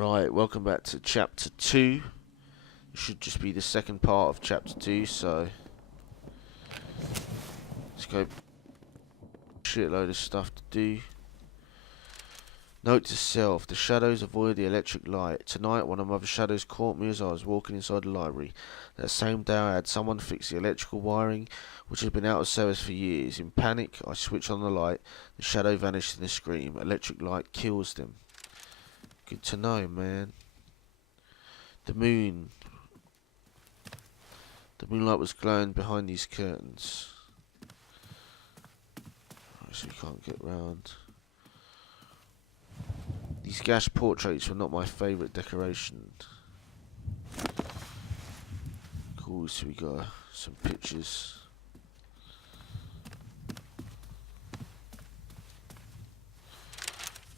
Right, welcome back to chapter 2. It should just be the second part of chapter 2, so let's go. Shitload of stuff to do. Note to self, the shadows avoid the electric light. Tonight, one of Mother's shadows caught me as I was walking inside the library. That same day, I had someone fix the electrical wiring, which had been out of service for years. In panic, I switched on the light. The shadow vanished in a scream. Electric light kills them. Good to know, man. The moon. The moonlight was glowing behind these curtains. So we can't get round. These gash portraits were not my favourite decoration. Cool, so we got some pictures.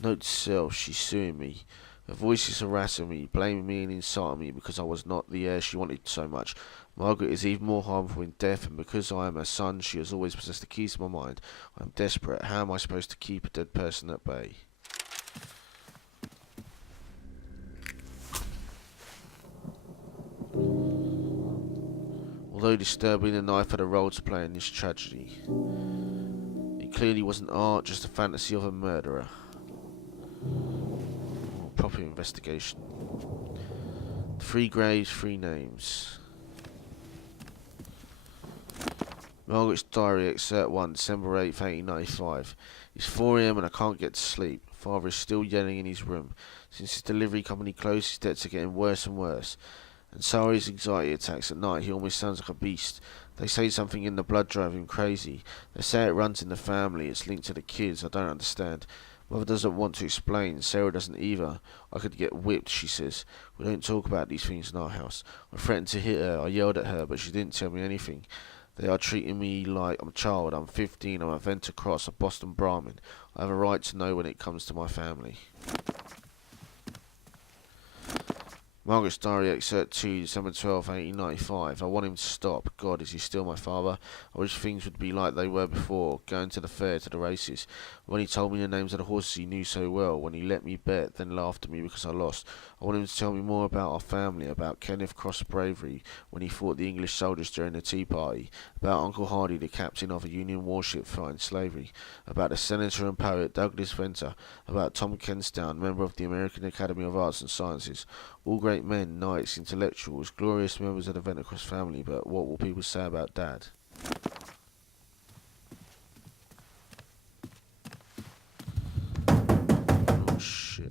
Note to self, she's suing me. Her voice is harassing me, blaming me and insulting me because I was not the heir she wanted so much. Margaret is even more harmful in death, and because I am her son, she has always possessed the keys to my mind. I am desperate. How am I supposed to keep a dead person at bay? Although disturbing, the knife had a role to play in this tragedy. It clearly wasn't art, just a fantasy of a murderer. Proper investigation. 3 graves, 3 names. Margaret's diary, excerpt 1, December 8th, 1895. It's 4 AM and I can't get to sleep. Father is still yelling in his room. Since his delivery company closed, his debts are getting worse and worse. And so are his anxiety attacks at night. He almost sounds like a beast. They say something in the blood drive him crazy. They say it runs in the family. It's linked to the kids. I don't understand. Mother doesn't want to explain. Sarah doesn't either. I could get whipped, she says. We don't talk about these things in our house. I threatened to hit her. I yelled at her, but she didn't tell me anything. They are treating me like I'm a child. I'm 15. I'm a Venter Cross, a Boston Brahmin. I have a right to know when it comes to my family. Margaret's diary, excerpt 2, December 12th, 1895. I want him to stop. God, is he still my father? I wish things would be like they were before, going to the fair, to the races. When he told me the names of the horses he knew so well, when he let me bet, then laughed at me because I lost. I want him to tell me more about our family, about Kenneth Cross' bravery when he fought the English soldiers during the Tea Party, about Uncle Hardy, the captain of a Union warship fighting slavery, about the senator and poet Douglas Venter, about Tom Kenstown, member of the American Academy of Arts and Sciences. All great men, knights, intellectuals, glorious members of the Venter Cross family, but what will people say about Dad? Oh shit.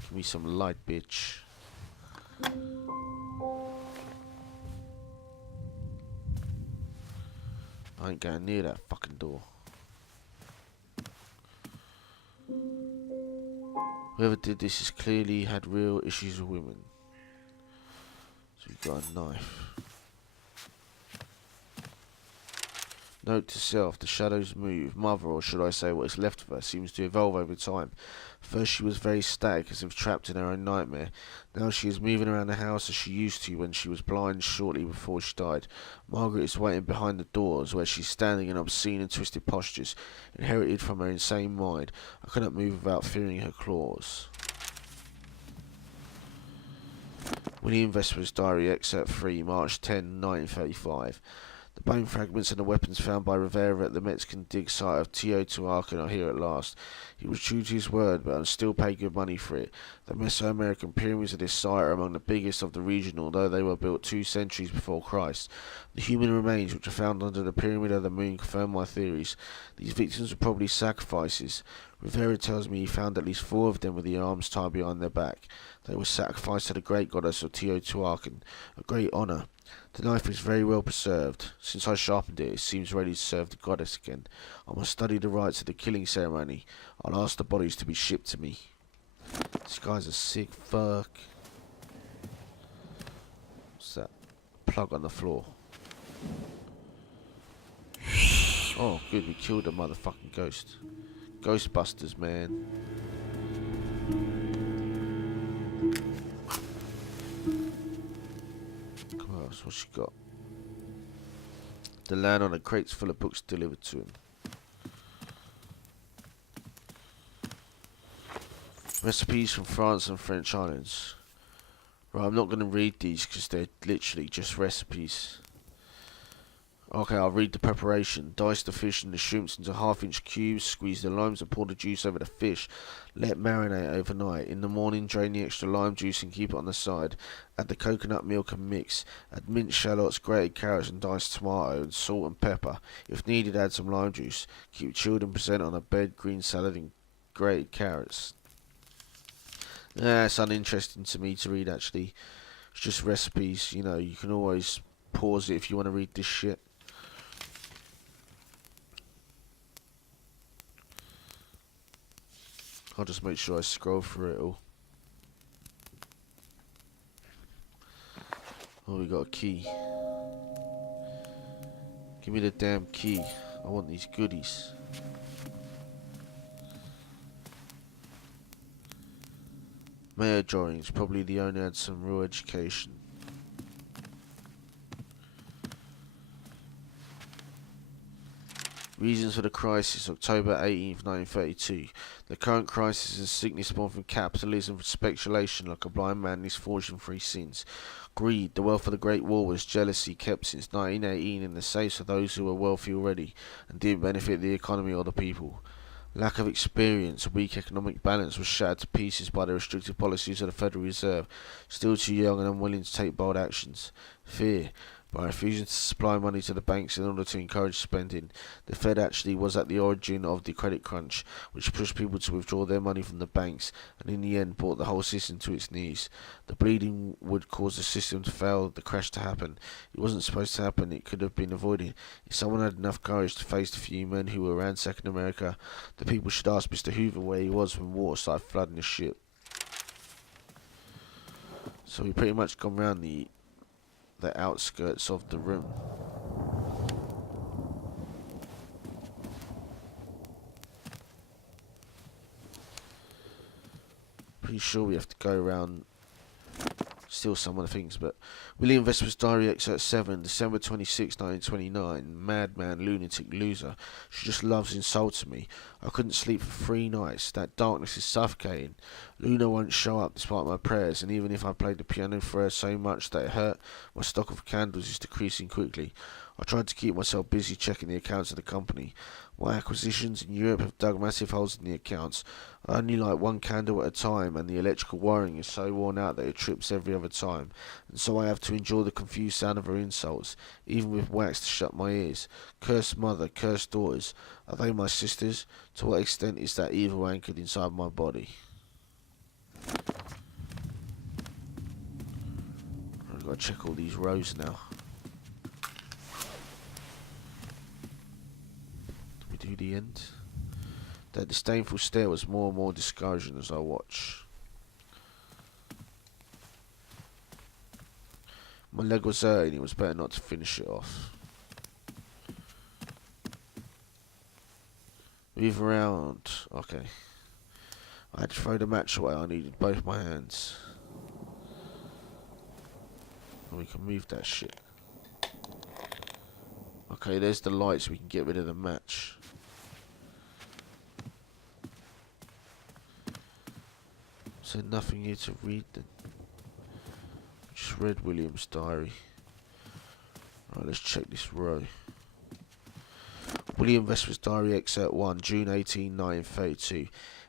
Give me some light, bitch. I ain't going near that fucking door. Whoever did this has clearly had real issues with women. So we've got a knife. Note to self, the shadows move. Mother, or should I say what is left of her, seems to evolve over time. First she was very static, as if trapped in her own nightmare. Now she is moving around the house as she used to when she was blind shortly before she died. Margaret is waiting behind the doors, where she's standing in obscene and twisted postures, inherited from her insane mind. I cannot move without fearing her claws. William Vesper's diary, excerpt 3, March 10, 1935. The bone fragments and the weapons found by Rivera at the Mexican dig site of Teotihuacan are here at last. He was true to his word, but I'm still paid good money for it. The Mesoamerican pyramids of this site are among the biggest of the region, although they were built 2 centuries before Christ. The human remains which are found under the Pyramid of the Moon confirm my theories. These victims were probably sacrifices. Rivera tells me he found at least 4 of them with the arms tied behind their back. They were sacrificed to the great goddess of Teotihuacan, a great honour. The knife is very well preserved. Since I sharpened it, it seems ready to serve the goddess again. I must study the rites of the killing ceremony. I'll ask the bodies to be shipped to me. This guy's a sick fuck. What's that? Plug on the floor. Oh, good, we killed a motherfucking ghost. Ghostbusters, man. What she got? The land on the crates full of books delivered to him. Recipes from France and French islands. Right, I'm not going to read these because they're literally just recipes. Okay, I'll read the preparation. Dice the fish and the shrimps into half-inch cubes. Squeeze the limes and pour the juice over the fish. Let marinate overnight. In the morning, drain the extra lime juice and keep it on the side. Add the coconut milk and mix. Add minced shallots, grated carrots and diced tomato and salt and pepper. If needed, add some lime juice. Keep chilled and present on a bed, green salad and grated carrots. It's uninteresting to me to read, actually. It's just recipes, you know. You can always pause it if you want to read this shit. I'll just make sure I scroll through it all. Oh, we got a key. Give me the damn key. I want these goodies. Mayor drawings. Probably the owner had some real education. Reasons for the crisis, October 18th, 1932. The current crisis is a sickness born from capitalism, from speculation, like a blind man misfortune for his sins. Greed, the wealth of the Great War was jealousy kept since 1918 in the safes of those who were wealthy already and didn't benefit the economy or the people. Lack of experience, a weak economic balance was shattered to pieces by the restrictive policies of the Federal Reserve, still too young and unwilling to take bold actions. Fear. By refusing to supply money to the banks in order to encourage spending, the Fed actually was at the origin of the credit crunch, which pushed people to withdraw their money from the banks and in the end brought the whole system to its knees. The bleeding would cause the system to fail, the crash to happen. It wasn't supposed to happen, it could have been avoided. If someone had enough courage to face the few men who were ransacking America, the people should ask Mr. Hoover where he was when water started flooding the ship. So we pretty much gone round the outskirts of the room. Pretty sure we have to go around steal some of the things, but William Vesper's Diary Excerpt 7, December 26, 1929. Madman, lunatic, loser. She just loves insulting me. I couldn't sleep for 3 nights. That darkness is suffocating. Luna won't show up despite my prayers, and even if I played the piano for her so much that it hurt, my stock of candles is decreasing quickly. I tried to keep myself busy checking the accounts of the company. My acquisitions in Europe have dug massive holes in the accounts. I only light 1 candle at a time, and the electrical wiring is so worn out that it trips every other time, and so I have to endure the confused sound of her insults, even with wax to shut my ears. Cursed mother, cursed daughters. Are they my sisters? To what extent is that evil anchored inside my body? I've got to check all these rows now. Do we do the end? That disdainful stare was more and more discouraging as I watch. My leg was hurting, it was better not to finish it off. Move around. Okay. I had to throw the match away, I needed both my hands. And we can move that shit. Okay, there's the lights, we can get rid of the match. So nothing here to read then. Just read William's diary. Right, let's check this row. William Vesper's Diary Excerpt 1, June 18, 1932.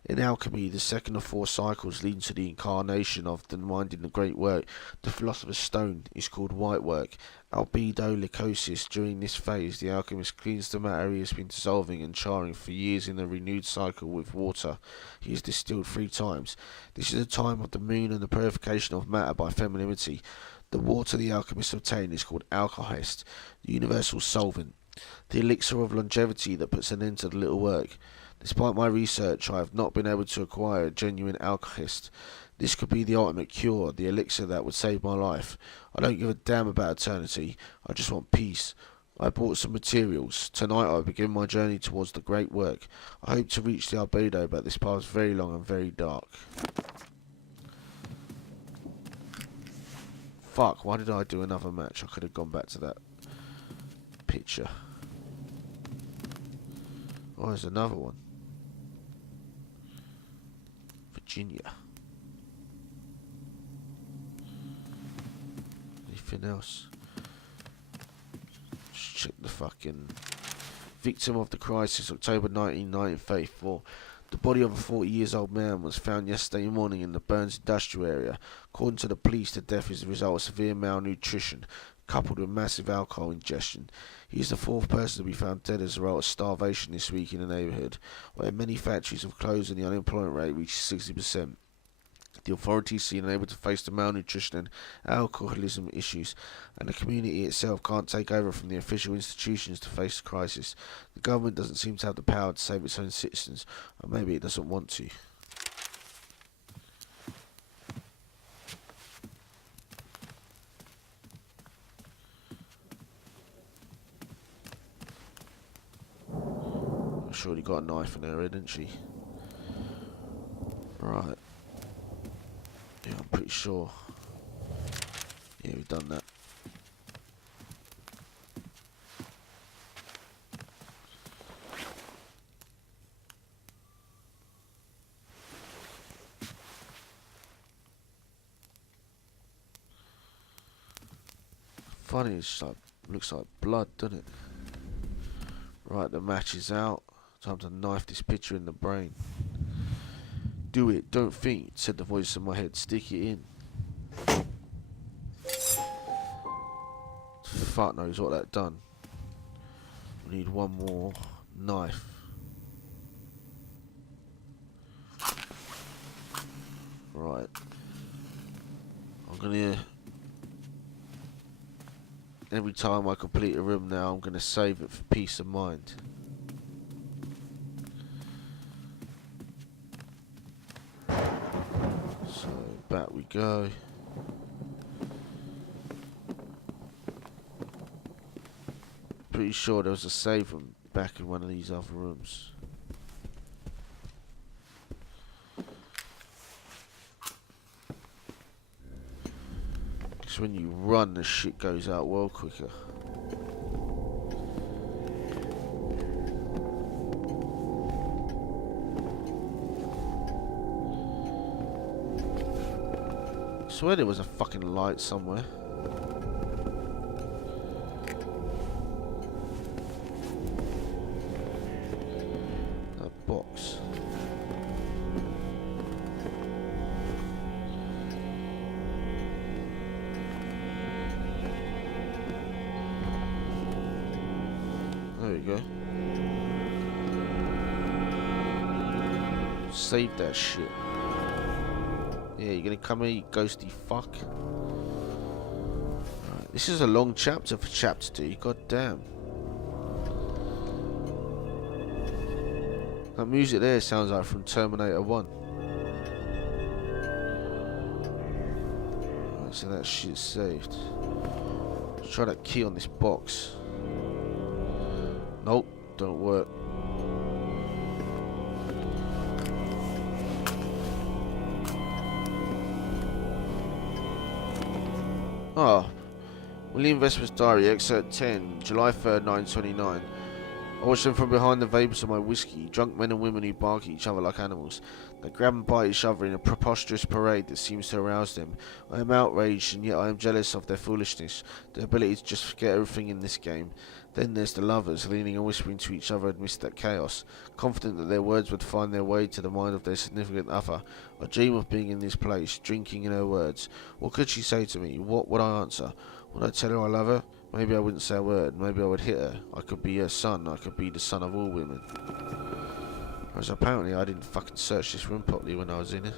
In alchemy, the second of 4 cycles leading to the incarnation of the mind in the great work, the philosopher's stone, is called white work. Albedo lycosis. During this phase, the alchemist cleans the matter he has been dissolving and charring for years in a renewed cycle with water. He is distilled 3 times. This is the time of the moon and the purification of matter by femininity. The water the alchemist obtained is called alkahest, the universal solvent, the elixir of longevity that puts an end to the little work. Despite my research, I have not been able to acquire a genuine alkahest. This could be the ultimate cure, the elixir that would save my life. I don't give a damn about eternity, I just want peace. I bought some materials. Tonight I begin my journey towards the great work. I hope to reach the albedo, but this path is very long and very dark. Fuck, why did I do another match? I could have gone back to that picture. Oh, there's another one. For Virginia. Anything else? Just check the fucking victim of the crisis, October 19, 1934. The body of a 40-year-old man was found yesterday morning in the Burns industrial area. According to the police, the death is the result of severe malnutrition coupled with massive alcohol ingestion. He is the fourth person to be found dead as a result of starvation this week in the neighbourhood, where many factories have closed and the unemployment rate reaches 60%. The authorities seem unable to face the malnutrition and alcoholism issues, and the community itself can't take over from the official institutions to face the crisis. The government doesn't seem to have the power to save its own citizens, or maybe it doesn't want to. I'm sure he got a knife in her head, didn't she? Right. Yeah, I'm pretty sure. Yeah, we've done that. Funny, it's like, looks like blood, doesn't it? Right, the match is out. Time to knife this picture in the brain. Do it, don't think, said the voice in my head. Stick it in. Fuck knows what that done. We need one more knife. Right. I'm gonna... Every time I complete a room now, I'm gonna save it for peace of mind. So, back we go. Pretty sure there was a save room back in one of these other rooms. Because when you run, the shit goes out well quicker. I swear there was a fucking light somewhere. That box. There we go. Save that shit. Yeah, you're gonna come here, you ghosty fuck. Right, this is a long chapter for chapter 2, god damn. That music there sounds like from Terminator 1. Right, so that shit's saved. Let's try that key on this box. Nope, don't work. Oh, William Vesper's Diary, excerpt 10, July 3rd, 1929. I watch them from behind the vapours of my whiskey, drunk men and women who bark at each other like animals. They grab and bite each other in a preposterous parade that seems to arouse them. I am outraged, and yet I am jealous of their foolishness, their ability to just forget everything in this game. Then there's the lovers, leaning and whispering to each other amidst that chaos, confident that their words would find their way to the mind of their significant other. I dream of being in this place, drinking in her words. What could she say to me? What would I answer? Would I tell her I love her? Maybe I wouldn't say a word. Maybe I would hit her. I could be her son. I could be the son of all women. Whereas apparently I didn't fucking search this room properly when I was in it.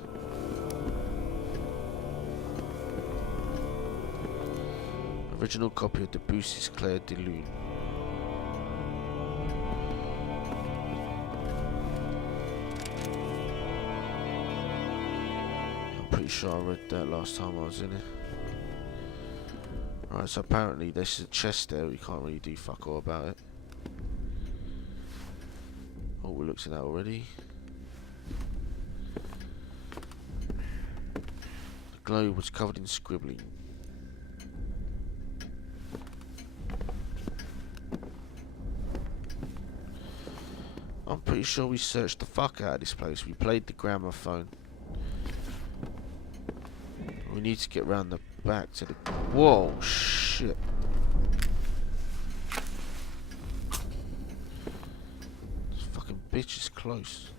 Original copy of Debussy's Clair de Lune. I'm pretty sure I read that last time I was in it. Right, so apparently there's a chest there, we can't really do fuck all about it. Oh, we looked at that already. The globe was covered in scribbling. I'm pretty sure we searched the fuck out of this place. We played the gramophone. We need to get round the back to the... Whoa, shit. This fucking bitch is close.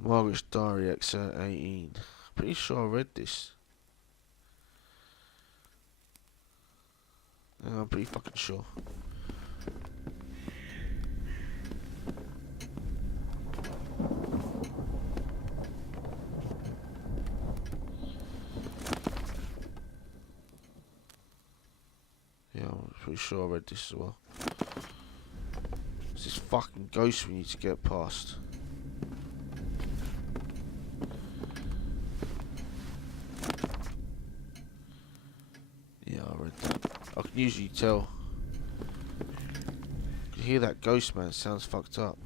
Margaret's Diary, excerpt 18. Pretty sure I read this. Yeah, I'm pretty fucking sure. Yeah, I'm pretty sure I read this as well. It's this fucking ghost we need to get past. Yeah, I read that. I can usually tell. You can hear that ghost, man. It sounds fucked up.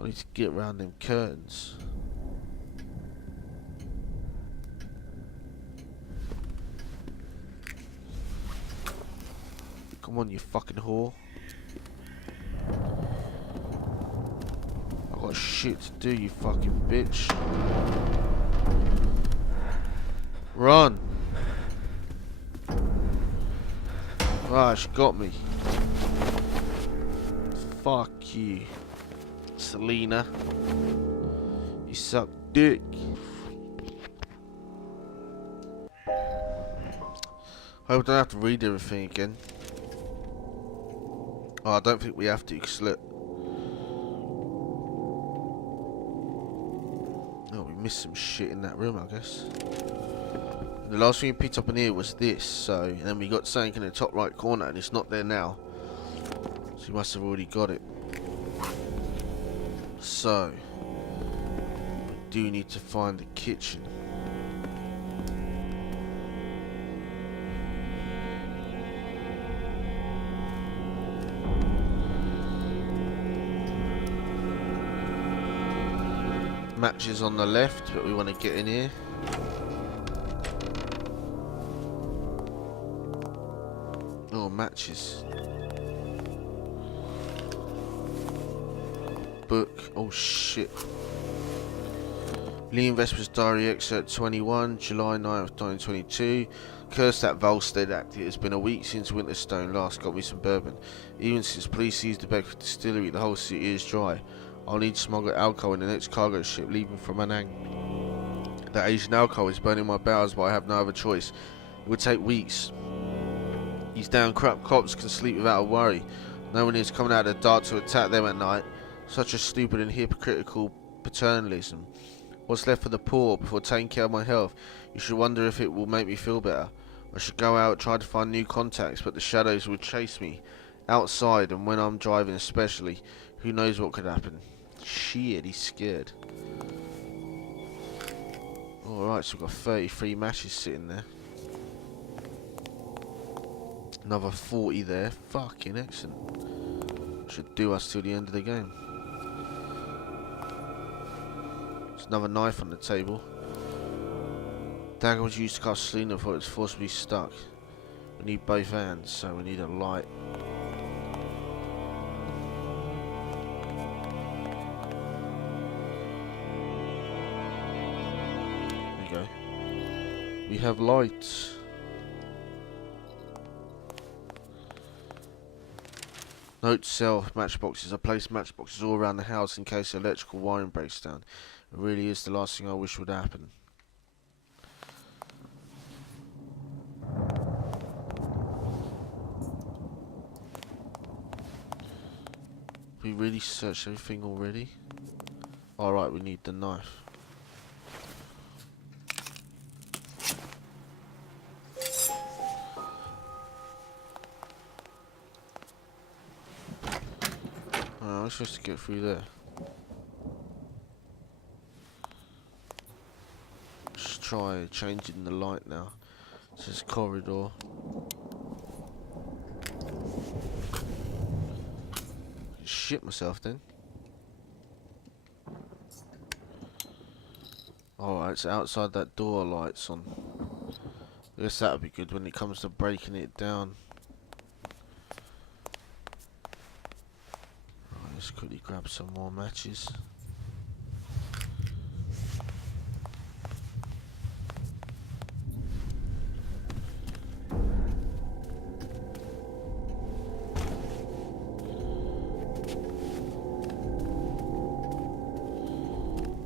I need to get around them curtains. Come on, you fucking whore. I've got shit to do, you fucking bitch. Run! Ah, she got me. Fuck you, Selena. You suck dick. I hope I don't have to read everything again. Oh, I don't think we have to, because look. Oh, we missed some shit in that room, I guess. The last thing we picked up in here was this, so... And then we got something in the top right corner, and it's not there now. So we must have already got it. So... we do need to find the kitchen. Matches on the left, but we want to get in here. Oh, matches. Book. Oh shit. Lee Vesper's Diary, excerpt 21, July 9th, 2022. Curse that Volstead act. It has been a week since Winterstone last got me some bourbon. Even since police seized the Bedford distillery, the whole city is dry. I'll need to smuggle alcohol in the next cargo ship leaving from Manang. That Asian alcohol is burning my bowels, but I have no other choice. It would take weeks. These damn crap cops can sleep without a worry. No one is coming out of the dark to attack them at night. Such a stupid and hypocritical paternalism. What's left for the poor before taking care of my health? You should wonder if it will make me feel better. I should go out, try to find new contacts, but the shadows will chase me. Outside, and when I'm driving especially. Who knows what could happen. Shit, he's scared. Alright, so we've got 33 matches sitting there. Another 40 there. Fucking excellent. Should do us till the end of the game. There's another knife on the table. Dagger was used to cut Selena before it was forcibly stuck. We need both hands, so we need a light. We have lights. Note to self, matchboxes. I place matchboxes all around the house in case the electrical wiring breaks down. It really is the last thing I wish would happen. We really searched everything already? Alright, we need the knife. I'm supposed to get through there. Let's try changing the light now. This is corridor. Shit myself then. Alright, so outside that door light's on. I guess that would be good when it comes to breaking it down. Let's quickly grab some more matches.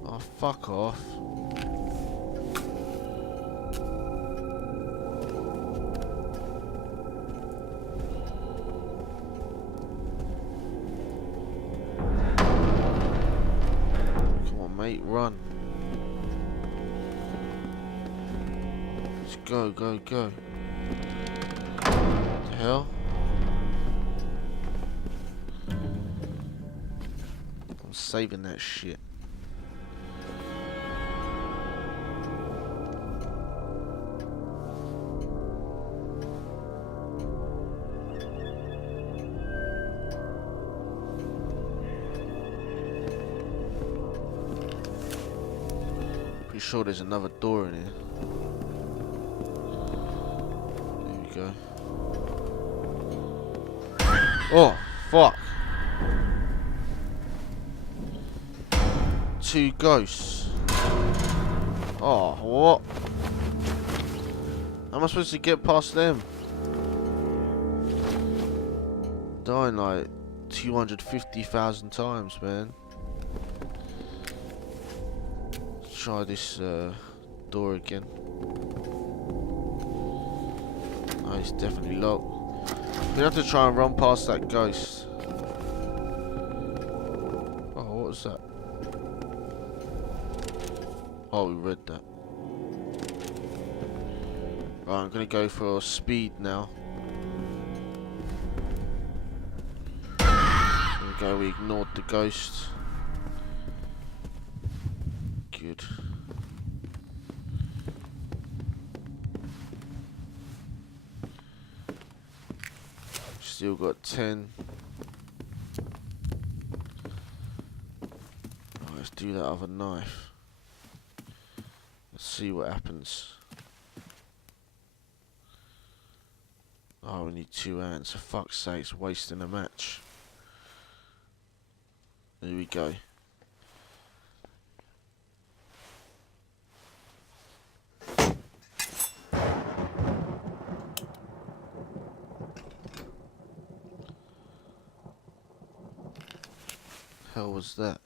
Oh, fuck off. Mate, run. Let's go, go, go. What the hell? I'm saving that shit. Sure there's another door in here. There we go. Oh, fuck. 2 ghosts. Oh, what? How am I supposed to get past them? Dying like 250,000 times, man. Try this door again. Oh, it's definitely locked. We have to try and run past that ghost. Oh, what was that? Oh, we read that. Right, I'm gonna go for speed now. There we go, we ignored the ghost. Good. Still got 10. Oh, let's do that other knife. Let's see what happens. Oh, we need 2 ants. For fuck's sake, it's wasting a match. There we go. Hell was that?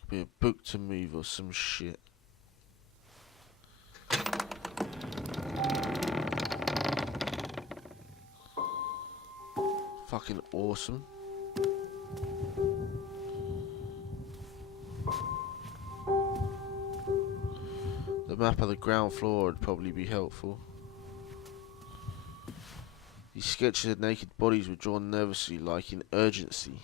Could be a book to move or some shit. Fucking awesome. The map of the ground floor would probably be helpful. These sketches of naked bodies were drawn nervously, like in urgency.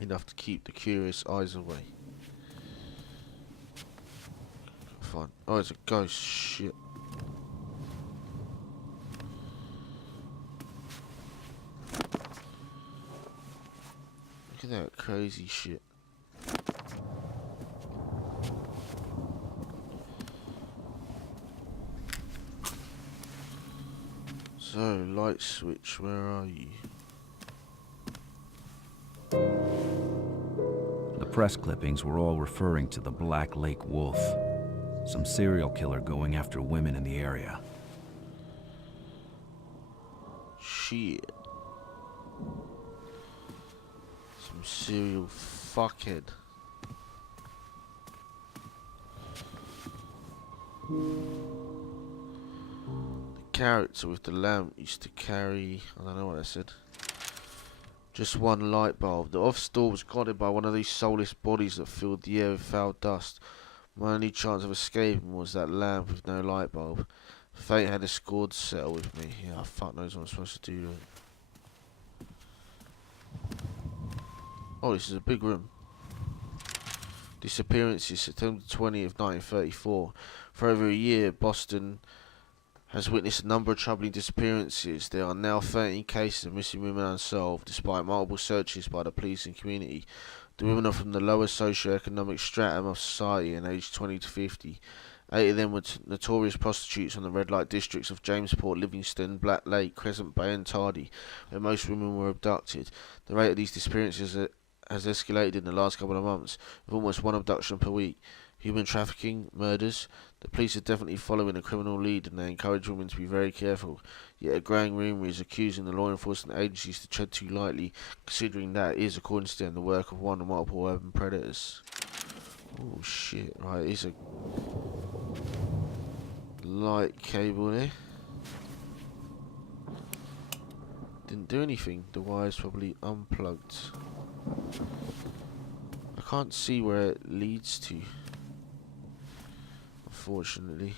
Enough to keep the curious eyes away. Fine. Oh, it's a ghost. Shit. Look at that crazy shit. So, light switch, where are you? The press clippings were all referring to the Black Lake Wolf, some serial killer going after women in the area. Shit. Some serial fuckhead. The character with the lamp used to carry, I don't know what I said, just one light bulb. The office door was guarded by one of these soulless bodies that filled the air with foul dust. My only chance of escaping was that lamp with no light bulb. Fate had a score to settle with me. Yeah, fuck knows what I'm supposed to do with it. Oh, this is a big room. disappearances, September 20th, 1934. For over a year, Boston has witnessed a number of troubling disappearances. There are now 13 cases of missing women unsolved, despite multiple searches by the police and community. The women are from the lower socio-economic stratum of society and aged 20 to 50. 8 of them were notorious prostitutes from the red light districts of Jamesport, Livingston, Black Lake, Crescent Bay and Tardy, where most women were abducted. The rate of these disappearances has escalated in the last couple of months, with almost one abduction per week. Human trafficking, murders. The police are definitely following a criminal lead and they encourage women to be very careful. Yet a growing rumour is accusing the law enforcement agencies to tread too lightly, considering that it is, according to them, the work of one or multiple urban predators. Oh shit, right, it's a light cable there. Didn't do anything, the wire's probably unplugged. I can't see where it leads to, unfortunately.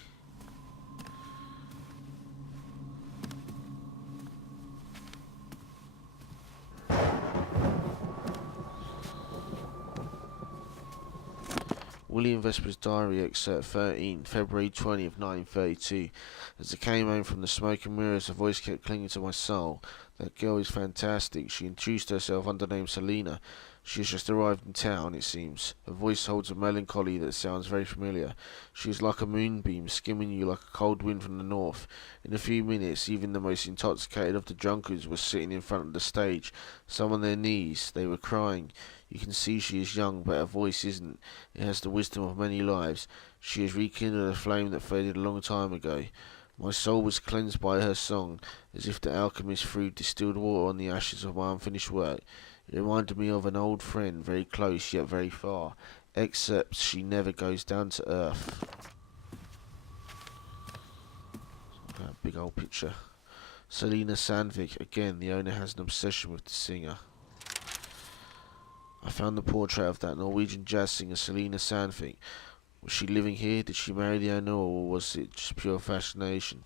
William Vesper's diary, excerpt 13, February 20th, 1932. As I came home from the smoke and mirrors, a voice kept clinging to my soul. That girl is fantastic. She introduced herself under the name Selina. She has just arrived in town, it seems. Her voice holds a melancholy that sounds very familiar. She is like a moonbeam, skimming you like a cold wind from the north. In a few minutes, even the most intoxicated of the drunkards were sitting in front of the stage, some on their knees. They were crying. You can see she is young, but her voice isn't. It has the wisdom of many lives. She has rekindled a flame that faded a long time ago. My soul was cleansed by her song, as if the alchemist threw distilled water on the ashes of my unfinished work. It reminded me of an old friend, very close yet very far, except she never goes down to earth. That big old picture. Selina Sandvik, again, the owner has an obsession with the singer. I found the portrait of that Norwegian jazz singer Selina Sandvik. Was she living here? Did she marry the owner, or was it just pure fascination?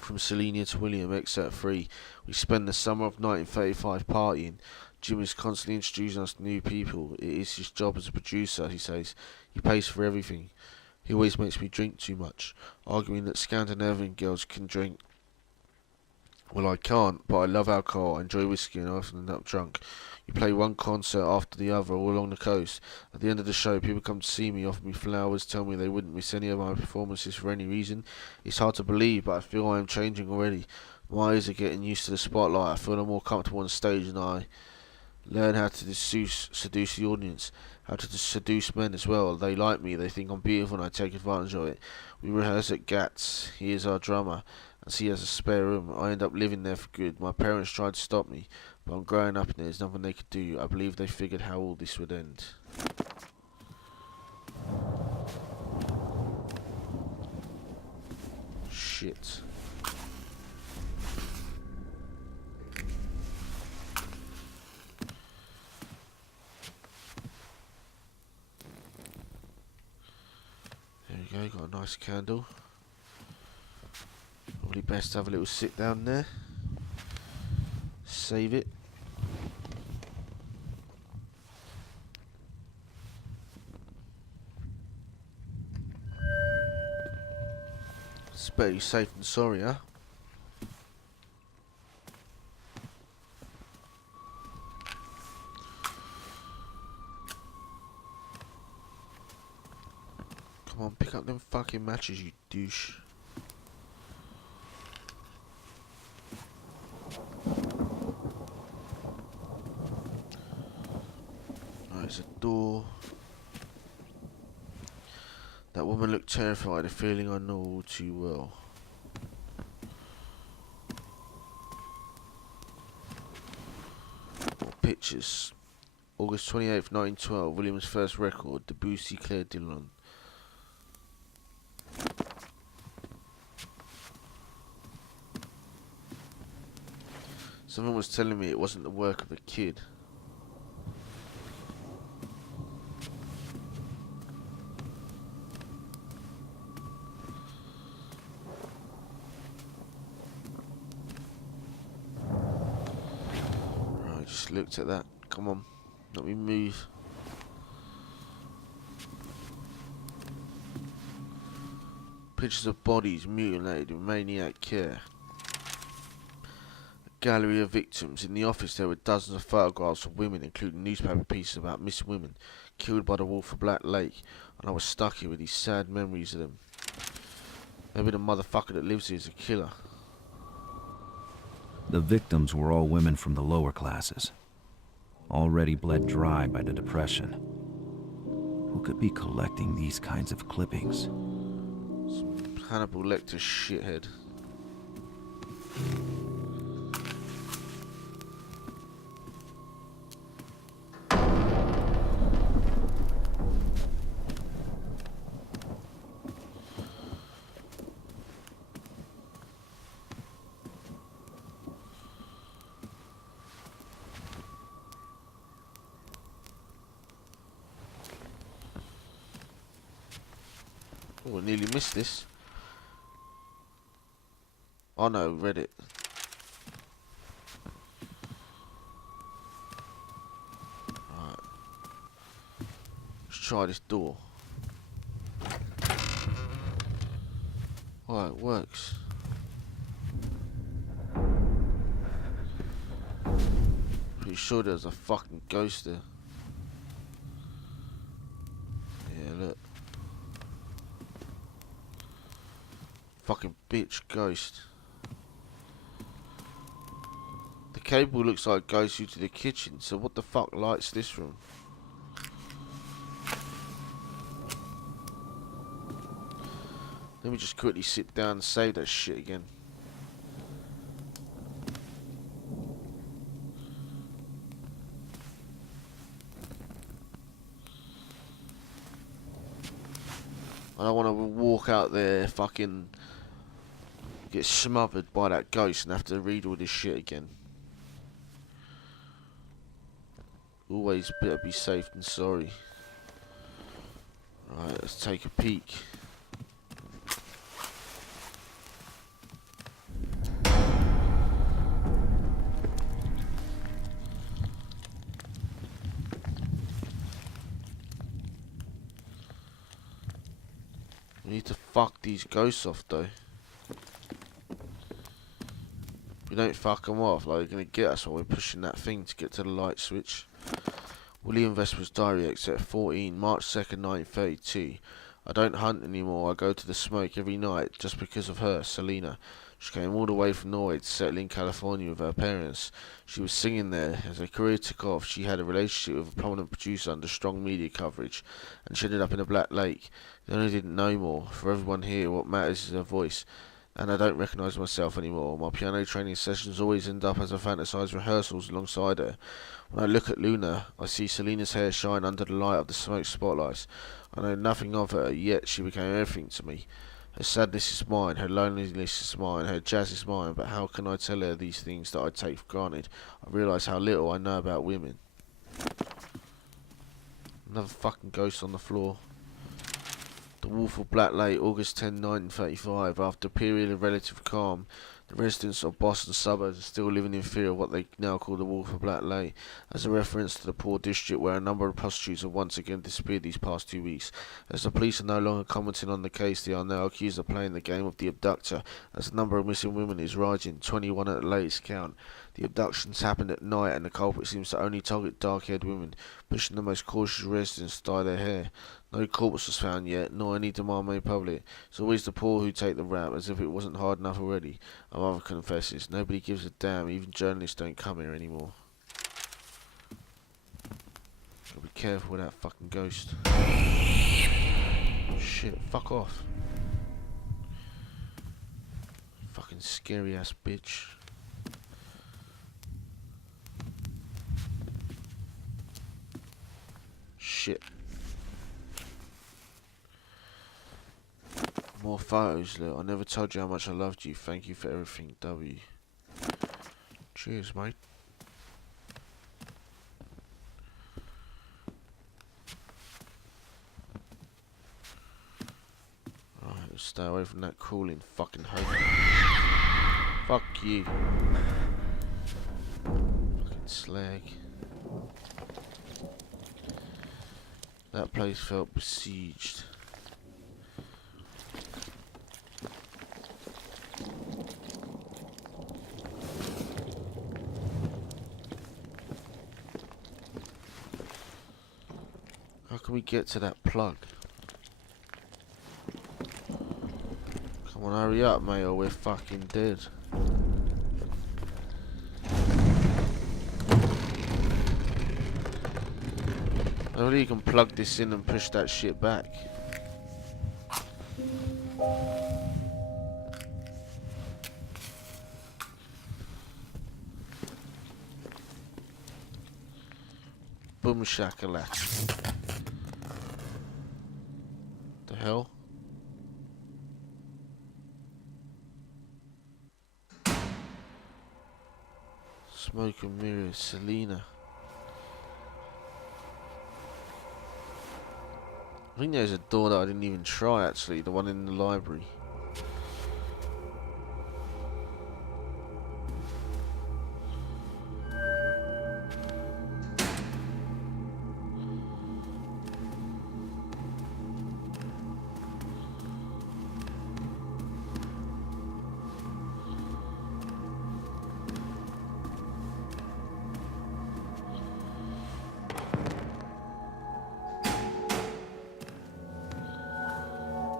From Selina to William, excerpt 3. We spend the summer of 1935 partying. Jim is constantly introducing us to new people. It is his job as a producer, he says. He pays for everything. He always makes me drink too much, arguing that Scandinavian girls can drink. Well, I can't, but I love alcohol, I enjoy whiskey, and I often end up drunk. You play one concert after the other all along the coast. At the end of the show, people come to see me, offer me flowers, tell me they wouldn't miss any of my performances for any reason. It's hard to believe, but I feel I am changing already. My eyes are getting used to the spotlight. I feel I'm more comfortable on stage, and I learn how to seduce the audience, how to seduce men as well. They like me, they think I'm beautiful, and I take advantage of it. We rehearse at Gats. He is our drummer. As he has a spare room, I end up living there for good. My parents tried to stop me, but I'm growing up and there's nothing they could do. I believe they figured how all this would end. Shit. There we go, got a nice candle. Probably best to have a little sit down there. Save it. It's better safe than sorry, huh? Come on, pick up them fucking matches, you douche. There's a door. That woman looked terrified, a feeling I know all too well. More pictures. August 28th, 1912, William's first record, Debussy, Claire Dillon. Someone was telling me it wasn't the work of a kid. looked at that. Come on, let me move. Pictures of bodies mutilated in maniac care. A gallery of victims. In the office there were dozens of photographs of women, including newspaper pieces about missing women killed by the Wolf of Black Lake, and I was stuck here with these sad memories of them. Maybe the motherfucker that lives here is a killer. The victims were all women from the lower classes, already bled dry by the Depression. Who could be collecting these kinds of clippings? Hannibal Lecter shithead. Oh, I nearly missed this. Oh no, read it. Right. Let's try this door. Oh, it works. Pretty sure there's a fucking ghost there. Yeah, look. Fucking bitch ghost. The cable looks like it goes through to the kitchen, so what the fuck lights this room? Let me just quickly sit down and save that shit again. I don't want to walk out there fucking get smothered by that ghost and have to read all this shit again. Always better be safe than sorry. Right, let's take a peek. We need to fuck these ghosts off though. If we don't fuck them off, like, they're gonna get us while we're pushing that thing to get to the light switch. William Vesper's diary, except 14, March 2nd, 1932. I don't hunt anymore, I go to the smoke every night, just because of her, Selena. She came all the way from Norway to settle in California with her parents. She was singing there. As her career took off, she had a relationship with a prominent producer under strong media coverage, and she ended up in a Black Lake. They only didn't know more. For everyone here, what matters is her voice. And I don't recognise myself anymore. My piano training sessions always end up as I fantasise rehearsals alongside her. When I look at Luna, I see Selena's hair shine under the light of the smoke spotlights. I know nothing of her, yet she became everything to me. Her sadness is mine, her loneliness is mine, her jazz is mine, but how can I tell her these things that I take for granted? I realise how little I know about women. Another fucking ghost on the floor. The Wolf of Black Lake, August 10, 1935. After a period of relative calm, the residents of Boston suburbs are still living in fear of what they now call the Wolf of Black Lake, as a reference to the poor district where a number of prostitutes have once again disappeared these past 2 weeks. As the police are no longer commenting on the case, they are now accused of playing the game of the abductor, as the number of missing women is rising, 21 at the latest count. The abductions happened at night, and the culprit seems to only target dark-haired women, pushing the most cautious residents to dye their hair. No corpse was found yet, nor any demand made public. It's always the poor who take the rap, as if it wasn't hard enough already. A mother confesses, nobody gives a damn, even journalists don't come here anymore. Gotta be careful with that fucking ghost. Shit, fuck off. Fucking scary ass bitch. Shit. More photos, look. I never told you how much I loved you. Thank you for everything, W. Cheers, mate. Alright, let's stay away from that crawling fucking hoe. Fuck you. Fucking slag. That place felt besieged. How can we get to that plug? Come on, hurry up, mate, or we're fucking dead. Only you can plug this in and push that shit back. Boom shakalaka. The hell? Smoke and mirrors, Selena. I think there's a door that I didn't even try actually, the one in the library.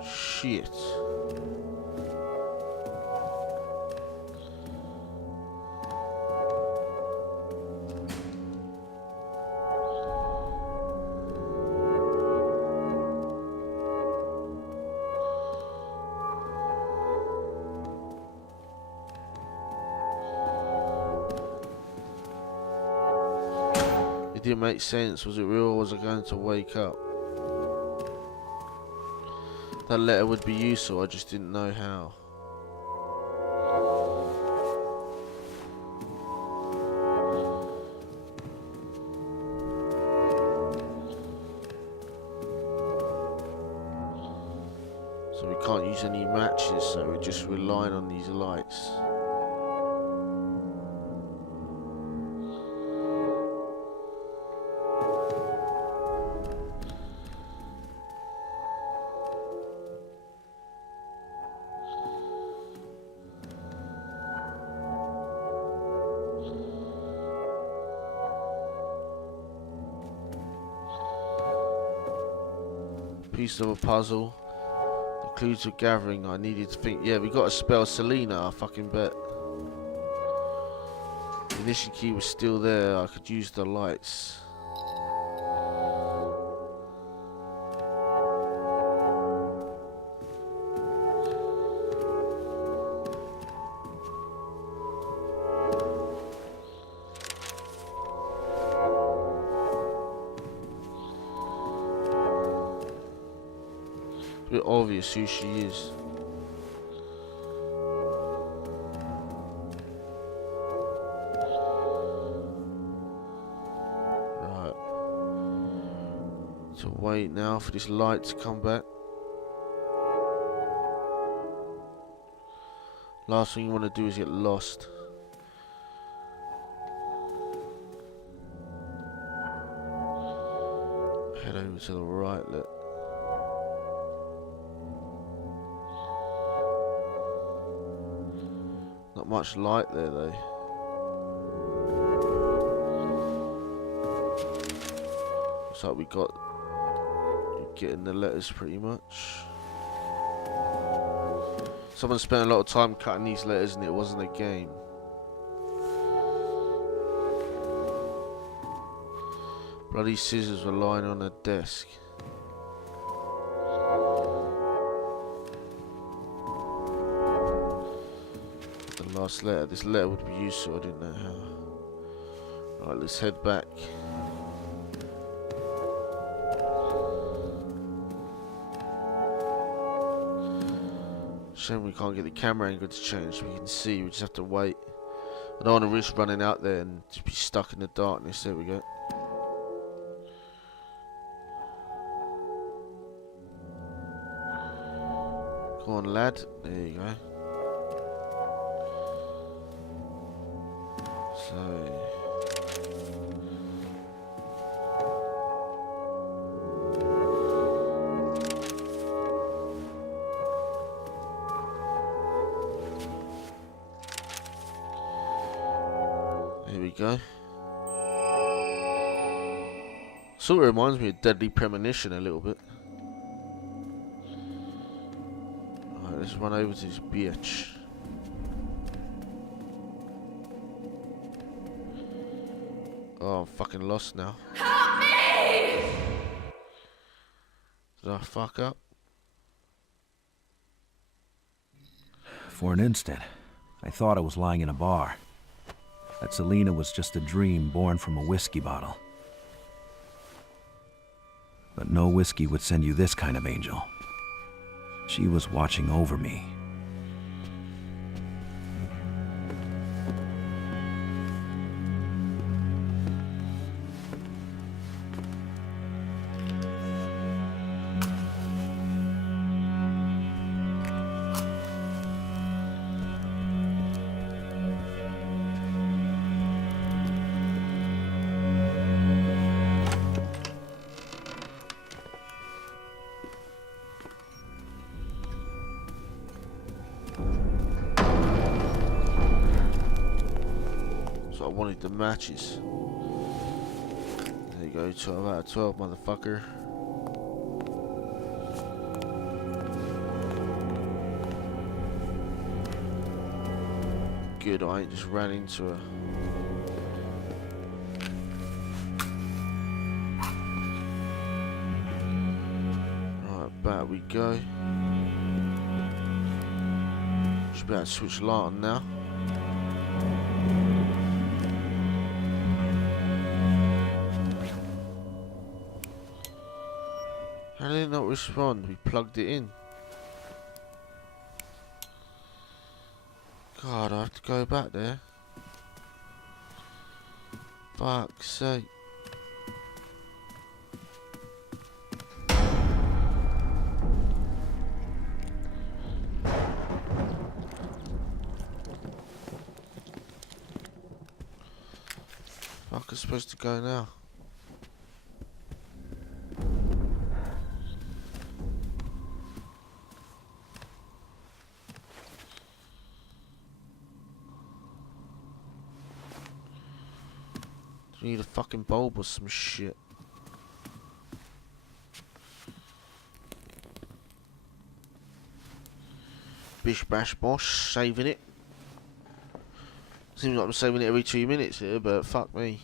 Shit. It didn't make sense. Was it real or was I going to wake up? That letter would be useful, I just didn't know how. So we can't use any matches, so we're just relying on these lights. Piece of a puzzle. The clues were gathering. I needed to think. Yeah, we got to spell Selena, I fucking bet. The ignition key was still there. I could use the lights. It's a bit obvious who she is. Right. To wait now for this light to come back. Last thing you want to do is get lost. Head over to the right, look. Not much light there though. Looks like we got getting the letters pretty much. Someone spent a lot of time cutting these letters and it wasn't a game. Bloody scissors were lying on a desk. The last letter. This letter would be useful, I didn't know how. Right, let's head back. Shame we can't get the camera angle to change so we can see, we just have to wait. I don't want to risk running out there and just be stuck in the darkness. There we go. Come on, lad. There you go. So go. Sort of reminds me of Deadly Premonition a little bit. Alright, let's run over to this bitch. Oh, I'm fucking lost now. Help me! Did I fuck up? For an instant, I thought I was lying in a bar. That Selena was just a dream born from a whiskey bottle. But no whiskey would send you this kind of angel. She was watching over me. So I wanted the matches. There you go, 12 out of 12, motherfucker. Good, I ain't just ran into her. Right, back we go. Should be able to switch light on now. How did it not respond? We plugged it in. God, I have to go back there. Fuck's sake. Fuck, I'm supposed to go now. Do you need a fucking bulb or some shit? Bish bash bosh, saving it. Seems like I'm saving it every 2 minutes here, but fuck me.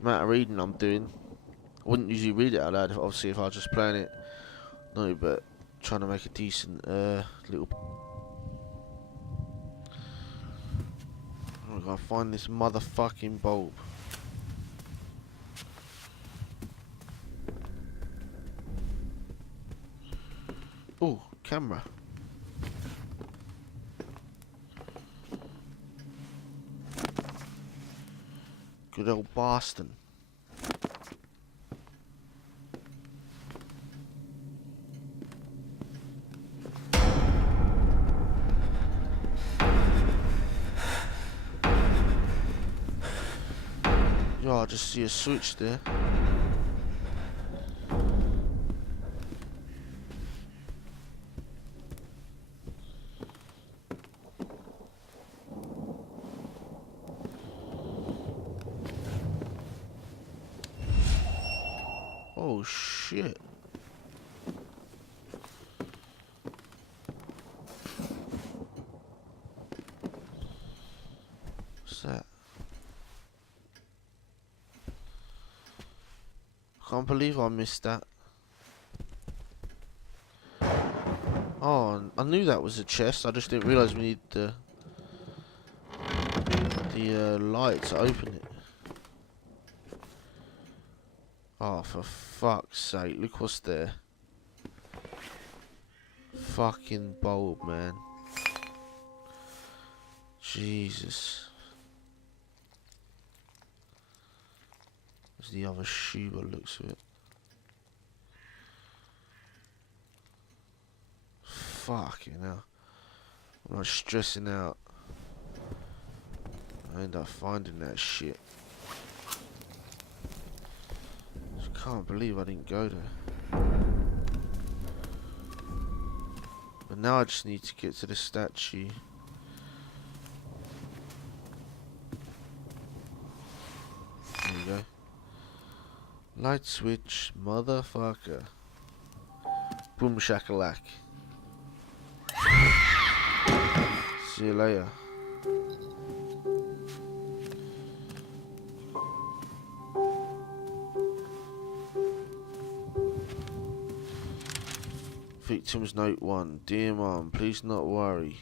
The amount of reading I'm doing. I wouldn't usually read it out loud, obviously, if I was just playing it. No, but trying to make a decent little... I gotta find this motherfucking bulb. Oh, camera. Good old Boston. Yeah, I just see a switch there. Oh shit. What's that? Can't believe I missed that. Oh, I knew that was a chest. I just didn't realise we need the light to open it. Oh, for fuck's sake, look what's there. Fucking bulb, man. Jesus. There's the other shoe by the looks of it. Fucking hell. I'm not stressing out. I end up finding that shit. Can't believe I didn't go there. But now I just need to get to the statue. Light switch, motherfucker. Boom shakalak. See you later. Victims note 1. Dear Mom, please not worry.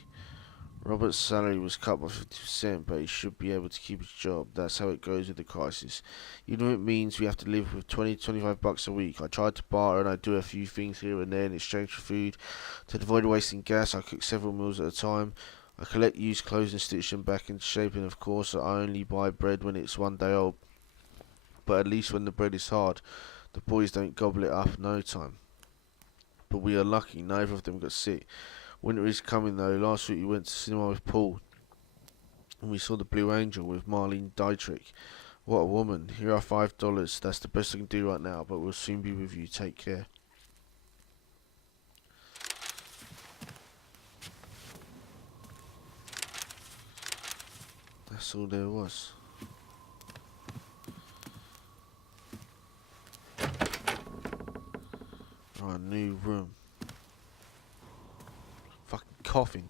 Robert's salary was cut by 50%, but he should be able to keep his job. That's how it goes with the crisis. Even if it means we have to live with 25 bucks a week. I tried to barter and I do a few things here and there in exchange for food. To avoid wasting gas, I cook several meals at a time. I collect used clothes and stitch them back into shape, and of course I only buy bread when it's 1 day old. But at least when the bread is hard, the boys don't gobble it up in no time. But we are lucky, neither of them got sick. Winter is coming though. Last week we went to cinema with Paul, and we saw The Blue Angel with Marlene Dietrich. What a woman. Here are $5. That's the best I can do right now, but we'll soon be with you. Take care. That's all there was. Right, new room. Fucking coffin.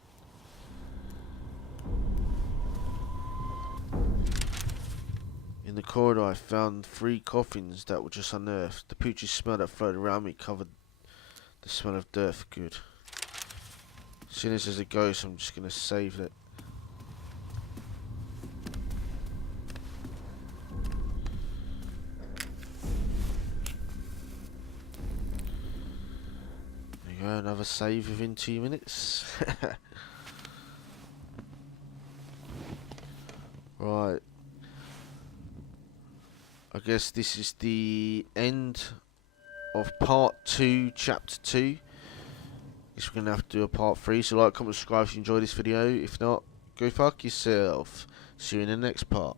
In the corridor I found 3 coffins that were just unearthed. The putrid smell that floated around me covered the smell of dirt for good. Seeing as there's a ghost, I'm just gonna save it. There you go, another save within 2 minutes. Right. I guess this is the end of part 2, chapter 2. Guess we're going to have to do a part 3. So like, comment, subscribe if you enjoyed this video. If not, go fuck yourself. See you in the next part.